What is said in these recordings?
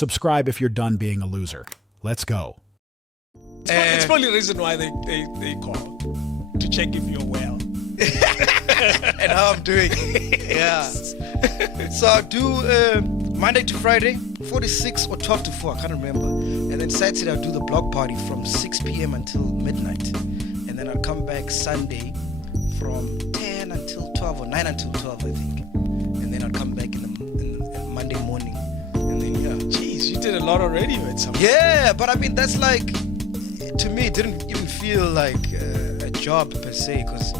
Subscribe if you're done being a loser. Let's go. It's probably the reason why they call, to check if you're well. And how I'm doing. Yeah. So I do Monday to Friday, 46 or 12 to 4, I can't remember. And then Saturday I'll do the block party from 6 p.m. until midnight. And then I'll come back Sunday from 10 until 12 or 9 until 12, I think. And then I'll come back in Monday morning. And then, yeah. Jeez, you did a lot of radio at some point. Yeah, but I mean, that's like, to me, it didn't even feel like a job per se, because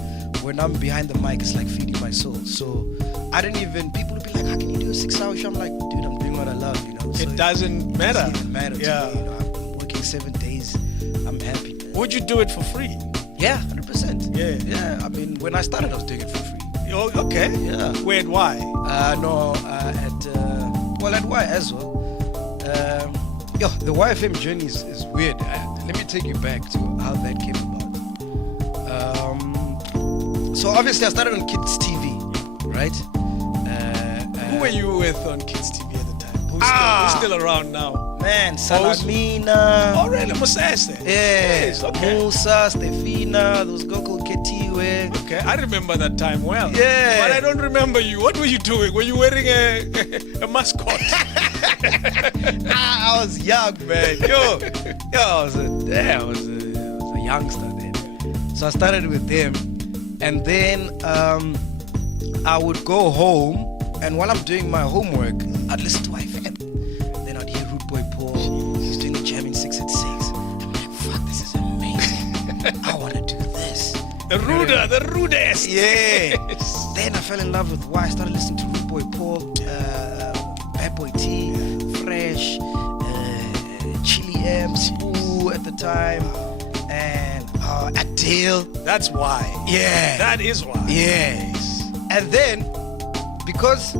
when I'm behind the mic, it's like feeding my soul. So I didn't even, people would be like, how can you do a 6-hour show? I'm like, dude, I'm doing what I love, you know. So It doesn't matter. It doesn't matter Yeah. to me, you know. I'm working 7 days. I'm happy, man. Would you do it for free? Yeah, 100%. Yeah. Yeah, I mean, when I started, I was doing it for free. Oh, okay. Yeah. Where and why? At Y as well. The YFM journey is weird. Let me take you back to how that came about. So obviously I started on Kids TV, right? Who were you with on Kids TV at the time? Who's still around now? Man, Salamina. Oh, really? Musash there? Yeah. Yes, okay. Musa, Stefina, there was a girl called Ketiwe. Okay, I remember that time well. Yeah. But I don't remember you. What were you doing? Were you wearing a mascot? I was young, man. I was a youngster then. So I started with them, and then I would go home, and while I'm doing my homework, I'd listen to YFM. Then I'd hear Root Boy Paul. He's doing the jam in 6 at 6. I'm like, fuck, this is amazing. I want to do this. The rudest. Yeah. Then I fell in love with Y. I started listening to Root Boy Paul, Bad Boy T, Fresh, Chili M, Spoo at the time, and Adele. That's why. Yeah. That is why. Yes. And then, because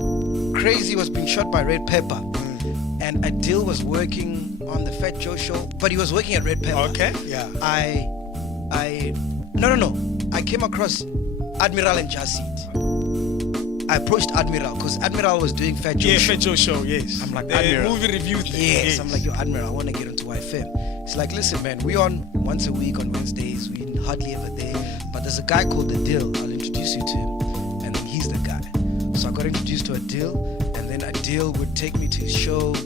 Crazy was being shot by Red Pepper, and Adele was working on the Fat Joe show, but he was working at Red Pepper. Okay. Yeah. No. I came across Admiral and Jasid. I approached Admiral because Admiral was doing Fat Joe show. Fat Joe show, yes. I'm like, the Admiral. movie review thing. Yes. I'm like, yo, Admiral, I want to get into YFM. It's like, listen, man, we on once a week on Wednesdays. We hardly ever there. But there's a guy called Adele. I'll introduce you to him. And then he's the guy. So I got introduced to Adele. And then Adele would take me to his show.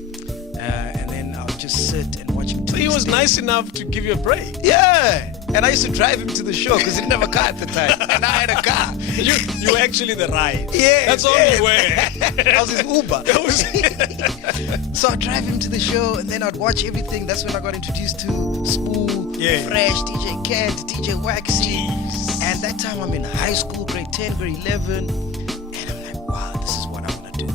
And then I would just sit and watch him. So he was nice enough to give you a break. Yeah. And I used to drive him to the show because he didn't have a car at the time. And I had a car. You were actually the ride. Yeah. That's all you were. I was his Uber. So I'd drive him to the show and then I'd watch everything. That's when I got introduced to Spoo, Fresh, DJ Kent, DJ Waxy. Jeez. And that time I'm in high school, grade 10, grade 11. And I'm like, wow, this is what I want to do.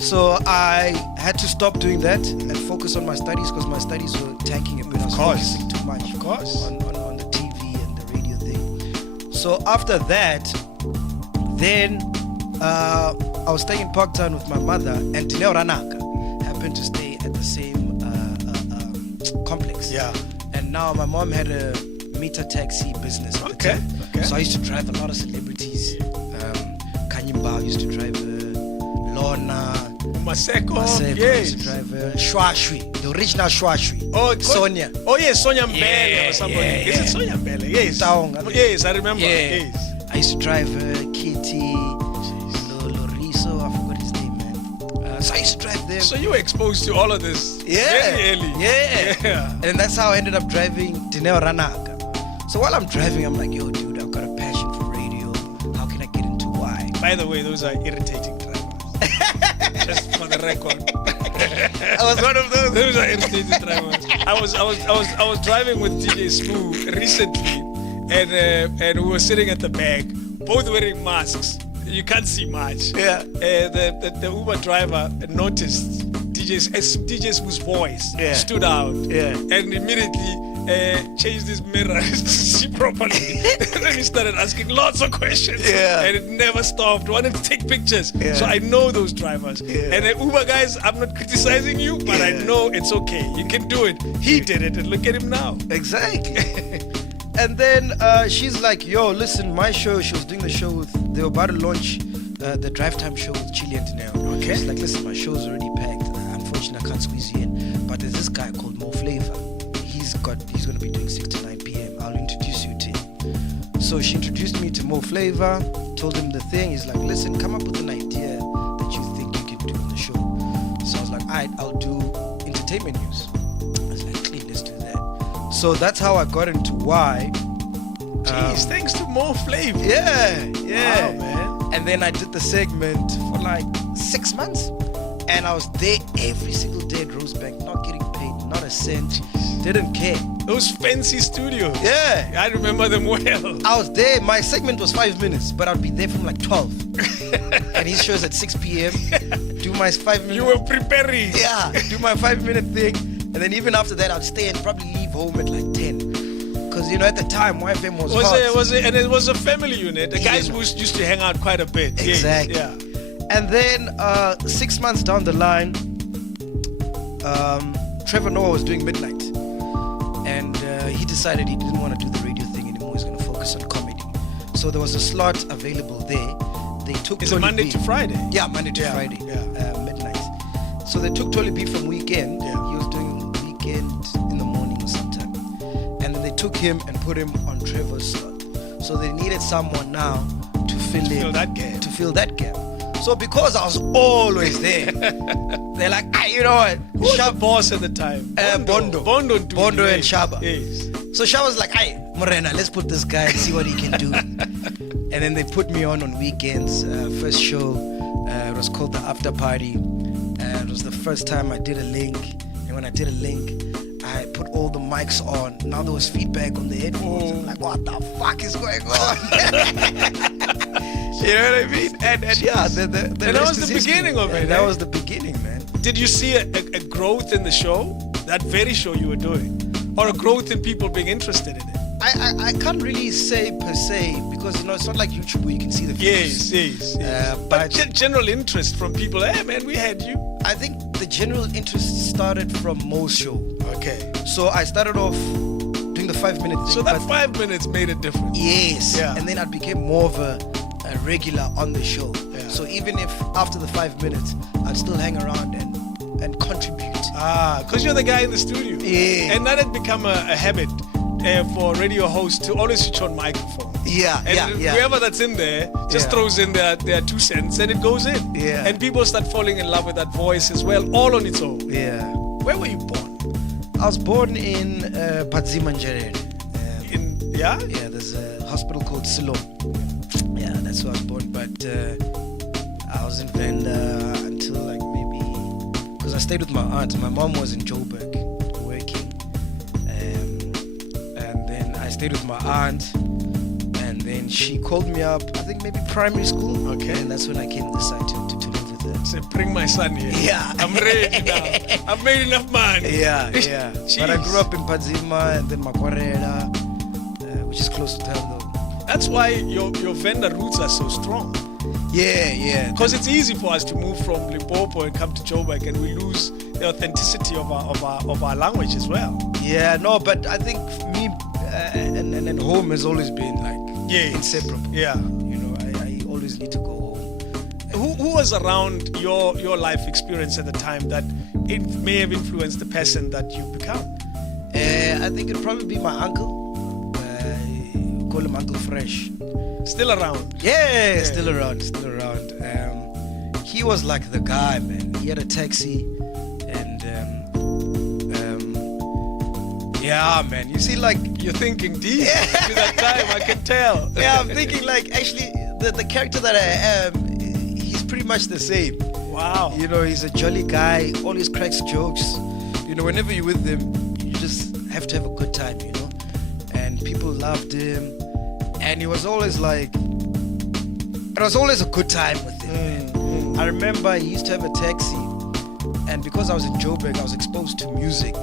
So I had to stop doing that and focus on my studies because my studies were tanking a bit. I was focusing too much on the TV and the radio thing. So after that, then I was staying in Parktown with my mother, and Dineo Ranaka happened to stay at the same complex. Yeah. And now my mom had a meter taxi business at the time. Okay. So I used to drive a lot of celebrities. Kanyimba used to drive Lorna. Maseko, yes. Used to drive Shwashwi, the original Shwashwi. Oh, Sonia. Oh yes, Sonia Mbele or somebody. Is it Sonia Mbele? Yes. Yes, I remember. Yeah. Yes. I used to drive Kitty, Loriso, I forgot his name, man. So I used to drive them. So you were exposed to all of this very early. Yeah. And that's how I ended up driving Dineo Ranaka. So while I'm driving, I'm like, yo, dude, I've got a passion for radio. How can I get into Y? By the way, those are irritating drivers. Just for the record. I was one of those. Those are irritating drivers. I was driving with DJ Spoo recently, and we were sitting at the back, both wearing masks. You can't see much. Yeah. The Uber driver noticed DJ Spoo's voice stood out. Yeah. And immediately changed his mirror to see properly. And then he started asking lots of questions. Yeah. And it never stopped. Wanted to take pictures. Yeah. So I know those drivers. Yeah. And the Uber guys, I'm not criticizing you, but I know it's okay. You can do it. He did it, and look at him now. Exactly. And then she's like, yo, listen, my show, she was doing the show with, they were about to launch the Drive Time show with Chili and Dineo. Okay. She's like, listen, my show's already packed. I'm to be doing 6 to 9 p.m. I'll introduce you to him. So she introduced me to Mo Flavor, told him the thing. He's like, listen, come up with an idea that you think you can do on the show. So I was like, all right, I'll do entertainment news. I was like, clean, let's do that. So that's how I got into Why. Jeez, thanks to Mo Flavor. Yeah. Wow, man. And then I did the segment for like 6 months. And I was there every single day at Rosebank, not getting paid, not a cent. Didn't care. Those fancy studios. Yeah. I remember them well. I was there. My segment was 5 minutes, but I'd be there from like 12. And his show's at 6 p.m. Do my 5 minutes. You were preparing. Yeah. Do my 5-minute thing. And then even after that, I'd stay and probably leave home at like 10. Because, at the time, YFM was hot. And it was a family unit. The guys used to hang out quite a bit. Exactly. Yeah. And then 6 months down the line, Trevor Noah was doing Midnight. And he decided he didn't want to do the radio thing anymore. He's going to focus on comedy. So there was a slot available there. They took Is it Monday to Friday? Yeah, Monday to Friday. Yeah. Midnight. So they took Tolly B from Weekend. Yeah. He was doing Weekend in the morning or sometime. And then they took him and put him on Trevor's slot. So they needed someone now to fill that gap. To fill that gap. So because I was always there, they're like, you know what? Who was the boss at the time? Bondo. Bondo And Shaba. Yes. So Shaba was like, Morena, let's put this guy and see what he can do. And then they put me on weekends. First show, it was called The After Party. It was the first time I did a link. And when I did a link, I put all the mics on. Now there was feedback on the headphones. I'm like, what the fuck is going on? You know what I mean? And yeah, the and that was the beginning of it. That was the beginning, man. Did you see a growth in the show? That very show you were doing? Or a growth in people being interested in it? I can't really say per se because it's not like YouTube where you can see the views. Yes. But general interest from people. Hey man, we had you. I think the general interest started from Mo's show. Okay. So I started off doing the 5-minute thing. So that 5 minutes made a difference. Yes. Yeah. And then I became more of a regular on the show. Yeah. So even if after the 5 minutes, I'd still hang around and contribute. Because you're the guy in the studio. Yeah. And that had become a habit for radio hosts to always switch on microphone. Yeah. Whoever that's in there just throws in their 2 cents and it goes in. Yeah. And people start falling in love with that voice as well, all on its own. Yeah. Where were you born? I was born in Padzima Njerere. Yeah, there's a hospital called Silo. Yeah, that's where I was born. But I was in Venda until like maybe because I stayed with my aunt. My mom was in Joburg working, and then I stayed with my aunt, and then she called me up. I think maybe primary school. Okay, and that's when I came this side to live with her. So bring my son here. Yeah, I'm ready now. I've made enough money. Yeah. But I grew up in Padzima and then Makwarela, which is close to town though. That's why your vendor roots are so strong. Yeah. Because it's easy for us to move from Limpopo and come to Joburg, and we lose the authenticity of our language as well. Yeah, no, but I think for me and home has always been like inseparable. Yeah, I always need to go home. Who was around your life experience at the time that it may have influenced the person that you become? I think it'd probably be my uncle. Call him Uncle Fresh. Still around? Yeah, still around. He was like the guy, man. He had a taxi, and yeah, man. You see, like you're thinking deep to that time. I can tell. Yeah, I'm thinking like actually the character that I am, he's pretty much the same. Wow. He's a jolly guy. Always cracks jokes. Whenever you're with him, you just have to have a good time. And people loved him, and he was always like, it was always a good time with him. I remember he used to have a taxi, and because I was in Joburg, I was exposed to music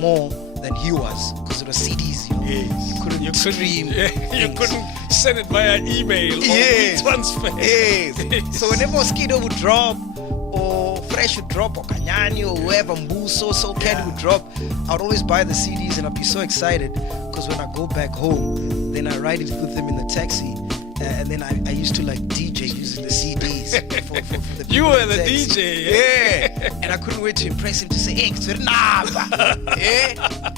more than he was, because it was CDs. Yes. You couldn't stream. You couldn't send it via email or transfer. Yes. So whenever Skido would drop, or Fresh would drop, or Kanyani, or whoever, Mbuso, Soul Candy would drop, I'd always buy the CDs, and I'd be so excited because when I go back home, then I ride it with them in the taxi, and then I used to like DJ using the CDs for the You were the taxi. DJ. Yeah. And I couldn't wait to impress him to say, hey, it's Naba. Yeah?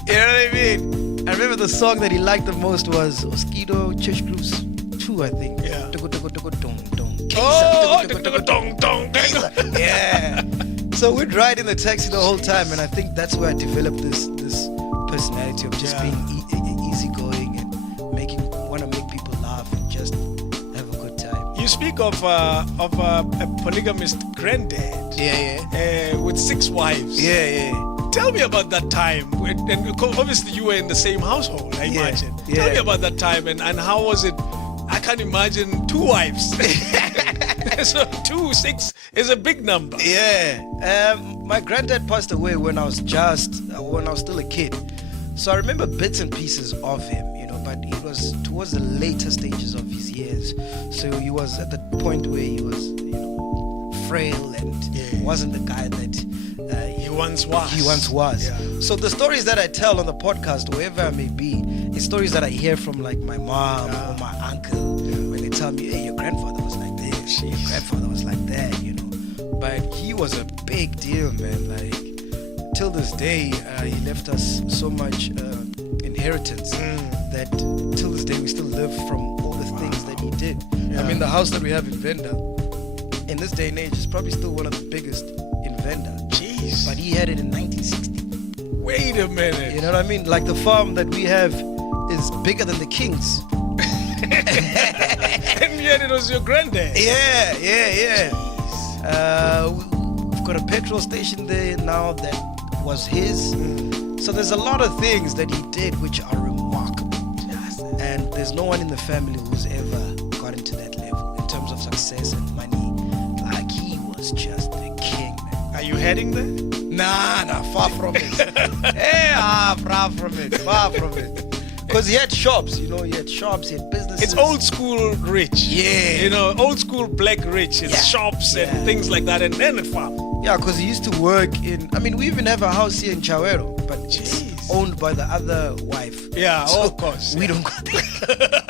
You know what I mean? I remember the song that he liked the most was Oskido Church Grooves 2, I think. Yeah. Oh, dong, dong. yeah. So we'd ride in the taxi the whole time, and I think that's where I developed this personality of just being easygoing and want to make people laugh and just have a good time. You speak of a polygamist granddad. Yeah. With 6 wives. Yeah. Tell me about that time. And obviously you were in the same household, I imagine. Yeah. Tell me about that time and how was it? I can't imagine 2 wives. So 6 is a big number. Yeah. My granddad passed away when I was still a kid. So I remember bits and pieces of him, but it was towards the later stages of his years. So he was at the point where he was, frail and wasn't the guy that he once was. Yeah. So the stories that I tell on the podcast, wherever I may be, it's stories that I hear from like my mom or my uncle when they tell me, hey, your grandfather was like this, your grandfather was like that, But he was a big deal, man. Like till this day, he left us so much inheritance that till this day we still live from all the things that he did. Yeah. I mean, the house that we have in Venda, in this day and age, is probably still one of the biggest in Venda. Jeez. But he had it in 1960. Wait a minute. You know what I mean? Like the farm that we have is bigger than the king's. And yet it was your granddad. Yeah. We've got a petrol station there now that was his. So there's a lot of things that he did which are remarkable. And there's no one in the family who's ever gotten to that level in terms of success and money. Like he was just the king, man. Are you heading there? Nah, far from it. Far from it. Because he had shops, he had shops, he had businesses. It's old school rich. Yeah. Old school black rich. It's shops and things like that and a farm. Yeah, because he used to work we even have a house here in Chawero, but it's owned by the other wife. Yeah, So of course. We don't go there.